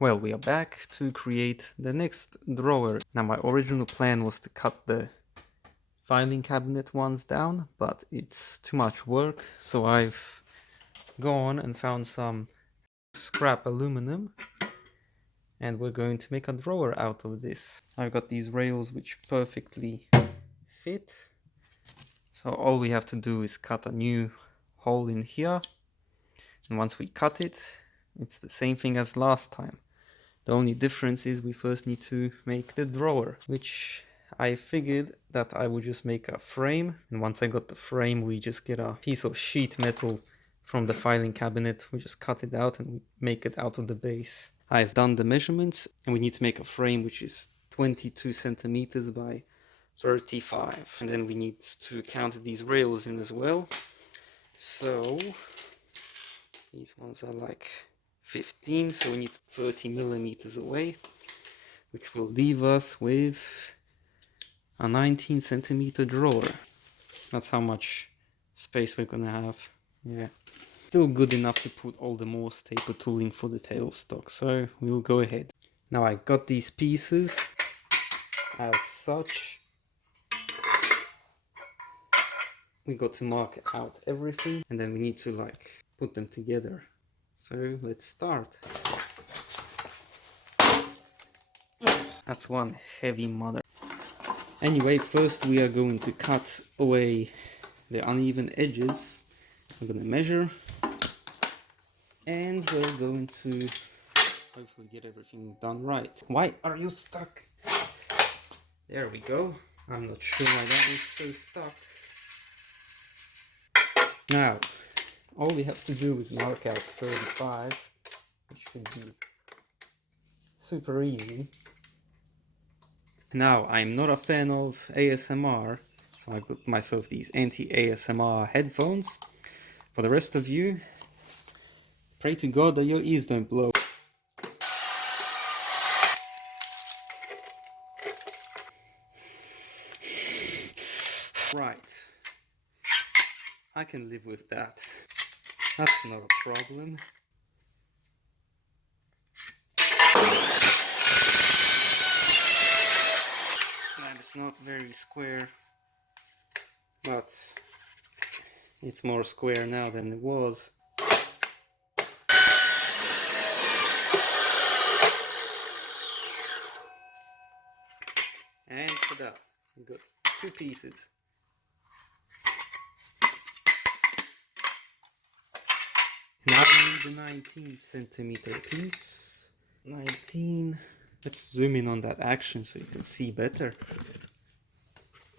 Well, we are back to create the next drawer. Now my original plan was to cut the filing cabinet ones down, but it's too much work, so I've gone and found some scrap aluminum and we're going to make a drawer out of this. I've got these rails which perfectly fit, so all we have to do is cut a new hole in here, and once we cut it, it's the same thing as last time. The only difference is we first need to make the drawer, which I figured that I would just make a frame, and once I got the frame we just get a piece of sheet metal from the filing cabinet, we just cut it out and we make it out of the base. I've done the measurements and we need to make a frame which is 22 centimeters by 35, and then we need to count these rails in as well. So these ones are like 15, so we need 30 millimeters away, which will leave us with a 19 centimeter drawer. That's how much space we're gonna have. Yeah, still good enough to put all the Morse taper tooling for the tailstock, so we'll go ahead. Now I got these pieces as such. We got to mark out everything and then we need to like put them together. So let's start. That's one heavy mother. Anyway, first we are going to cut away the uneven edges. I'm going to measure and we're going to hopefully get everything done right. Why are you stuck? There we go. I'm not sure why that was so stuck. Now, all we have to do is mark out 35, which should be super easy. Now, I'm not a fan of ASMR, so I got myself these anti-ASMR headphones. For the rest of you, pray to God that your ears don't blow. Right. I can live with that. That's not a problem. And it's not very square, but it's more square now than it was. And ta-da, we got two pieces. Now we need the 19 centimeter piece. 19. Let's zoom in on that action so you can see better.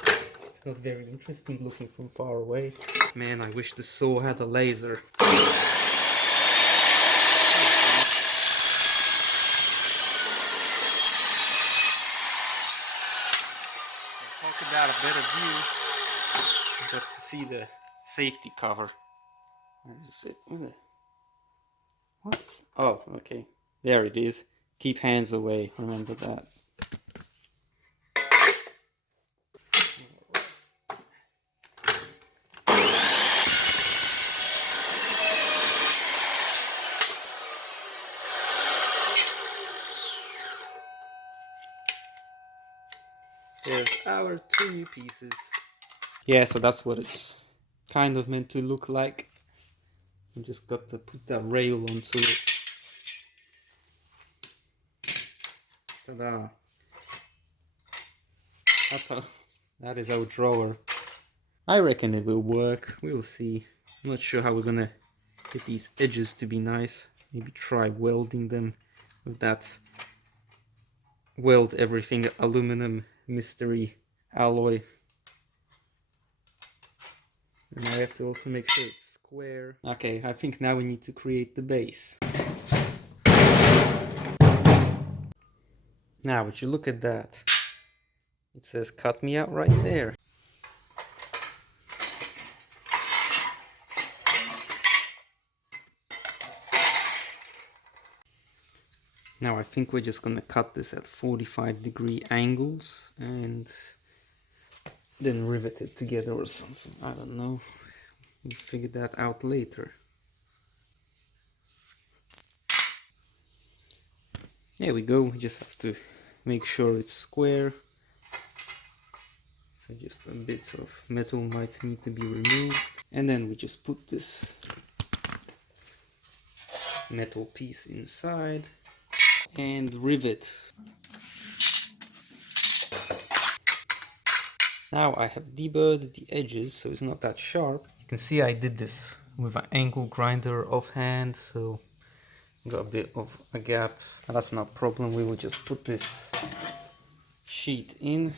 It's not very interesting looking from far away. Man, I wish the saw had a laser. Talk about a better view. You got to see the safety cover. Where's it? What? Oh, okay. There it is. Keep hands away. Remember that. There's our two new pieces. Yeah, so that's what it's kind of meant to look like. You just got to put that rail onto it. Ta-da! That is our drawer. I reckon it will work. We'll see. I'm not sure how we're gonna get these edges to be nice. Maybe try welding them with that weld everything aluminum mystery alloy. And I have to also make sure it's square. Okay, I think now we need to create the base. Now, would you look at that? It says cut me out right there. Now I think we're just gonna cut this at 45-degree angles and then rivet it together or something. I don't know. We'll figure that out later. There we go. We just have to make sure it's square. So just a bit of metal might need to be removed. And then we just put this metal piece inside and rivet. Now I have deburred the edges so it's not that sharp. You can see I did this with an angle grinder offhand, so got a bit of a gap. That's not a problem. We will just put this sheet in.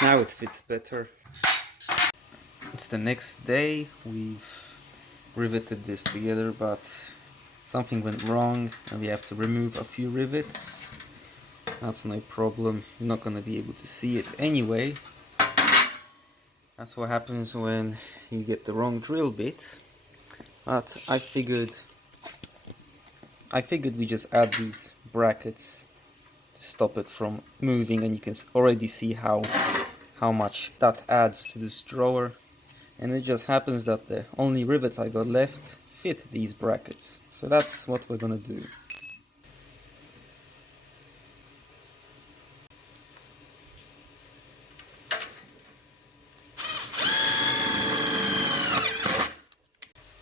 Now it fits better. It's the next day. We've riveted this together, but something went wrong and we have to remove a few rivets. That's no problem. You're not going to be able to see it anyway. That's what happens when you get the wrong drill bit. But I figured we just add these brackets to stop it from moving, and you can already see how much that adds to this drawer. And it just happens that the only rivets I got left fit these brackets. So that's what we're gonna do.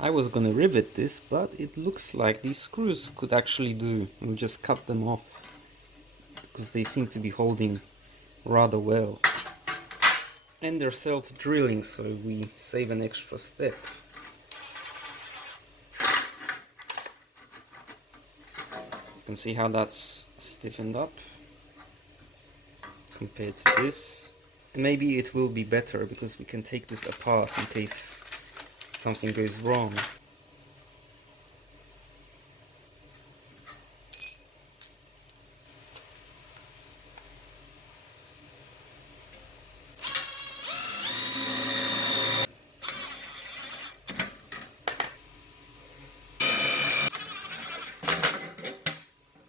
I was gonna rivet this, but it looks like these screws could actually do. We'll just cut them off because they seem to be holding rather well. And they're self-drilling, so we save an extra step. You can see how that's stiffened up compared to this. And maybe it will be better because we can take this apart in case something goes wrong.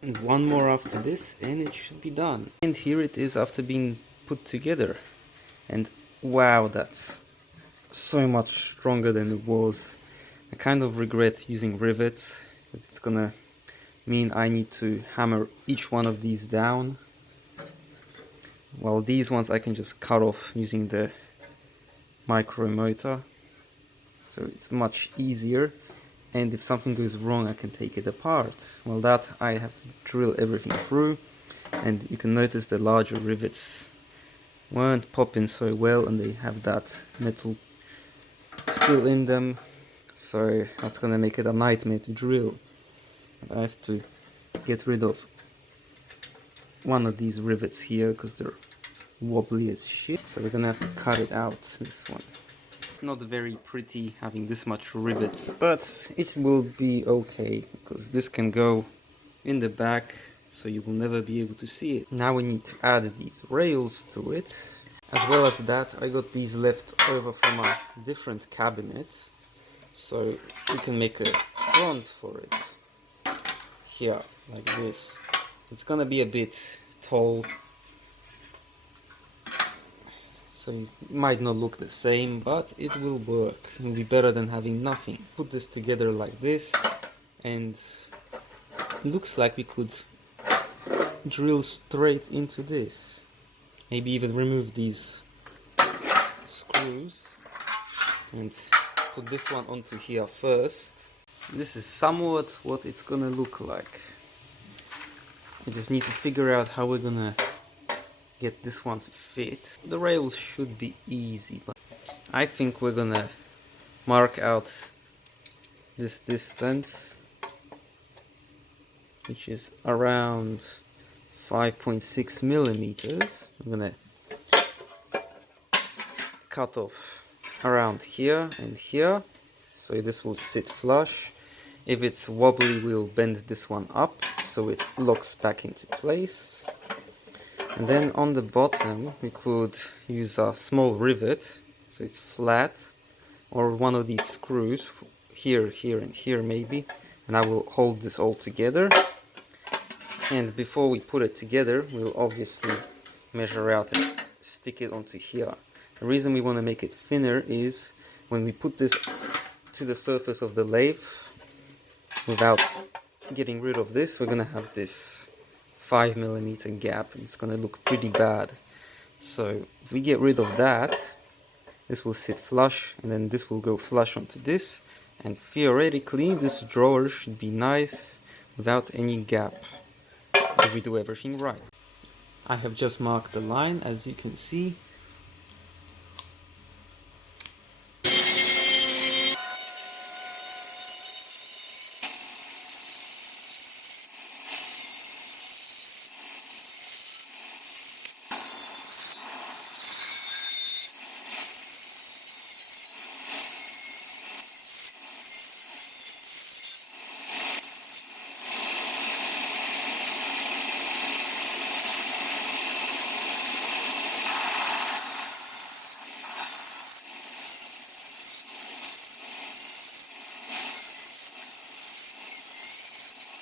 And one more after this and it should be done. And here it is after being put together. And wow, that's so much stronger than it was. I kind of regret using rivets. It's gonna mean I need to hammer each one of these down. While these ones I can just cut off using the micromotor. So it's much easier. And if something goes wrong, I can take it apart. Well, that I have to drill everything through. And you can notice the larger rivets weren't popping so well, and they have that metal still in them. So that's gonna make it a nightmare to drill. I have to get rid of one of these rivets here because they're wobbly as shit. So we're gonna have to cut it out, this one. Not very pretty having this much rivets, but it will be okay because this can go in the back so you will never be able to see it. Now we need to add these rails to it. As well as that, I got these left over from a different cabinet, so we can make a front for it here like this. It's gonna be a bit tall, so it might not look the same, but it will work. It will be better than having nothing. Put this together like this, and it looks like we could drill straight into this. Maybe even remove these screws and put this one onto here first. This is somewhat what it's gonna look like. I just need to figure out how we're gonna get this one to fit. The rails should be easy, but I think we're gonna mark out this distance, which is around 5.6 millimeters. I'm gonna cut off around here and here, so this will sit flush. If it's wobbly, we'll bend this one up so it locks back into place. And then on the bottom we could use a small rivet so it's flat, or one of these screws here, here and here maybe, and I will hold this all together. And before we put it together, we'll obviously measure out a stick it onto here. The reason we want to make it thinner is when we put this to the surface of the lathe, without getting rid of this, we're going to have this 5mm gap, and it's going to look pretty bad. So if we get rid of that, this will sit flush, and then this will go flush onto this, and theoretically this drawer should be nice without any gap if we do everything right. I have just marked the line, as you can see.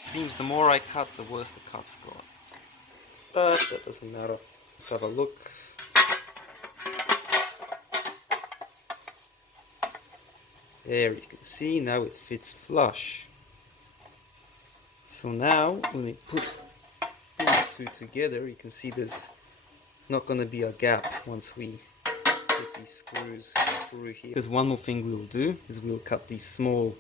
Seems the more I cut, the worse the cuts got. But that doesn't matter. Let's have a look. There you can see, now it fits flush. So now when we put these two together, you can see there's not going to be a gap once we put these screws through here. Because one more thing we'll do is we'll cut these small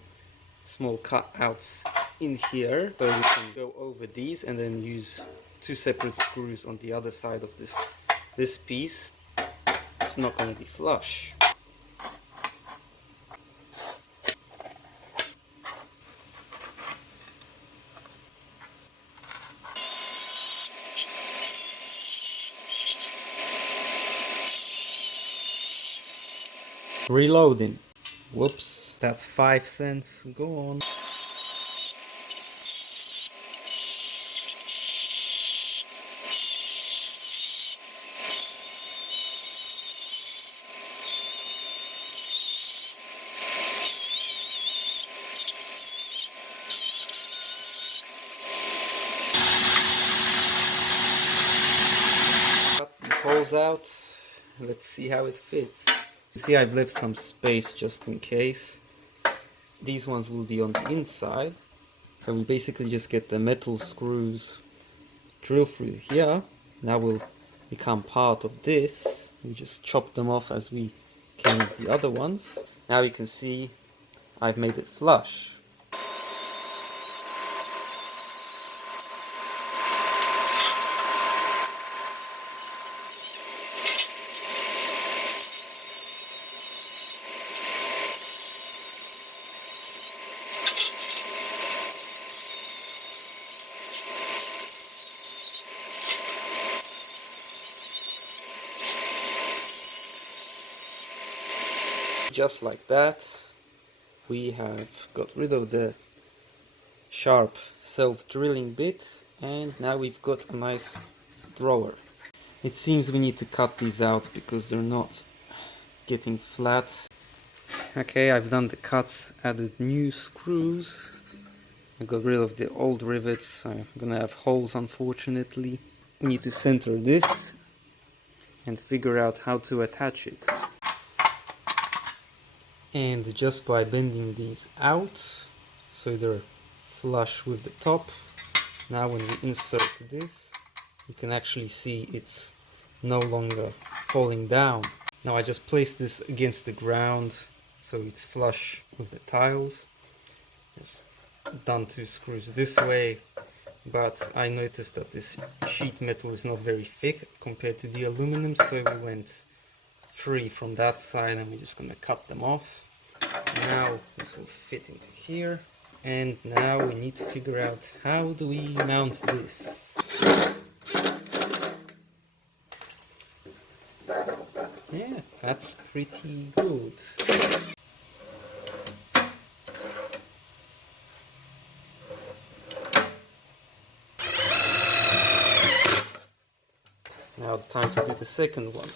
cutouts in here, so we can go over these and then use two separate screws on the other side of this piece. It's not going to be flush. Reloading. Whoops, that's 5 cents. Go on. Cut these holes out. Let's see how it fits. You see, I've left some space just in case. These ones will be on the inside. So we basically just get the metal screws drill through here. Now will become part of this. We just chop them off as we can with the other ones. Now you can see I've made it flush. Just like that, we have got rid of the sharp self-drilling bit, and now we've got a nice drawer. It seems we need to cut these out because they're not getting flat. Okay, I've done the cuts, added new screws. I got rid of the old rivets. I'm gonna have holes, unfortunately. We need to center this and figure out how to attach it. And just by bending these out so they're flush with the top, now when we insert this, you can actually see it's no longer falling down. Now I just place this against the ground so it's flush with the tiles. Just done 2 screws this way, but I noticed that this sheet metal is not very thick compared to the aluminum, so we went 3 from that side and we're just going to cut them off. Now this will fit into here, and now we need to figure out how do we mount this. Yeah, that's pretty good. Now time to do the second one.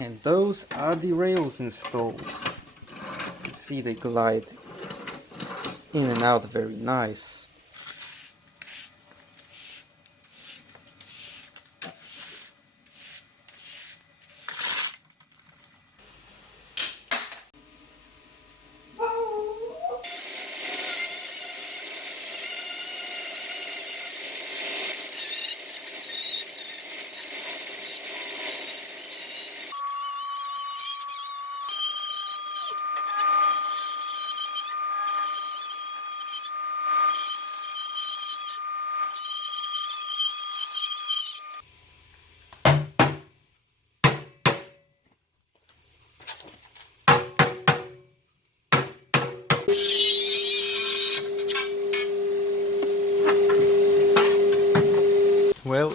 And those are the rails installed. You can see they glide in and out very nice.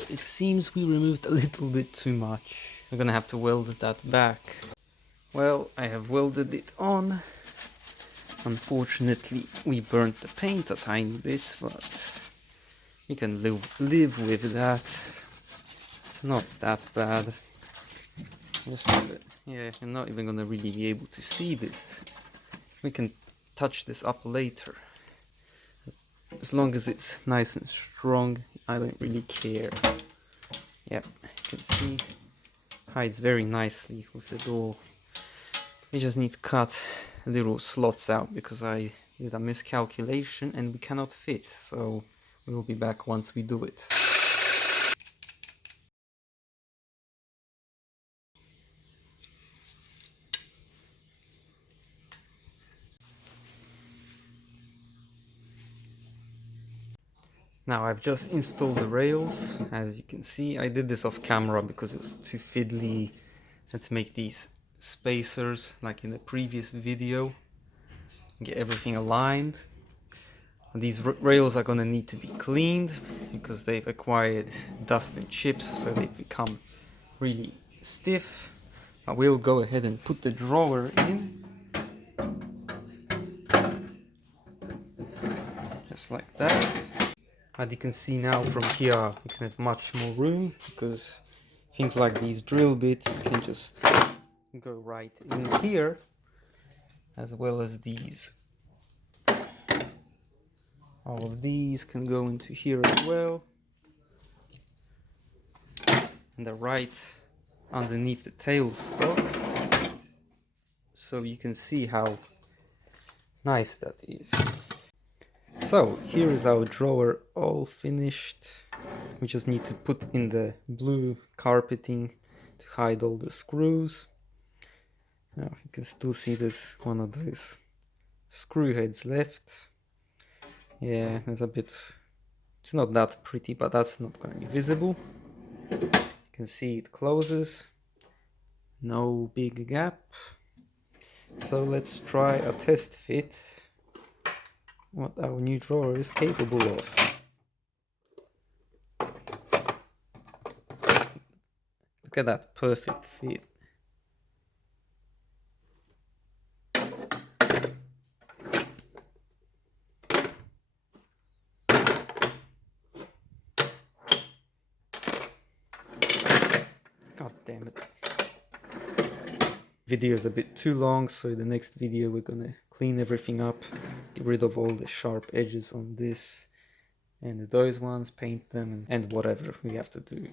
it seems we removed a little bit too much. We're gonna have to weld that back. Well, I have welded it on. Unfortunately, we burnt the paint a tiny bit, but we can live with that. It's not that bad. Yeah, you're not even gonna really be able to see this. We can touch this up later. As long as it's nice and strong, I don't really care. Yep, you can see hides very nicely with the door. We just need to cut little slots out because I did a miscalculation and we cannot fit, so we will be back once we do it. Now I've just installed the rails. As you can see, I did this off camera because it was too fiddly. Let's make these spacers like in the previous video. Get everything aligned. These rails are gonna need to be cleaned because they've acquired dust and chips, so they've become really stiff. I will go ahead and put the drawer in. Just like that. As you can see now from here, you can have much more room because things like these drill bits can just go right in here, as well as these. All of these can go into here as well. And they're right underneath the tailstock. So you can see how nice that is. So here is our drawer all finished. We just need to put in the blue carpeting to hide all the screws. Now you can still see there's one of those screw heads left. Yeah, there's a bit, it's not that pretty, but that's not going to be visible. You can see it closes, no big gap. So let's try a test fit what our new drawer is capable of. Look at that perfect fit. God damn it. Video is a bit too long, so in the next video we're gonna clean everything up, get rid of all the sharp edges on this and those ones, paint them, and whatever we have to do.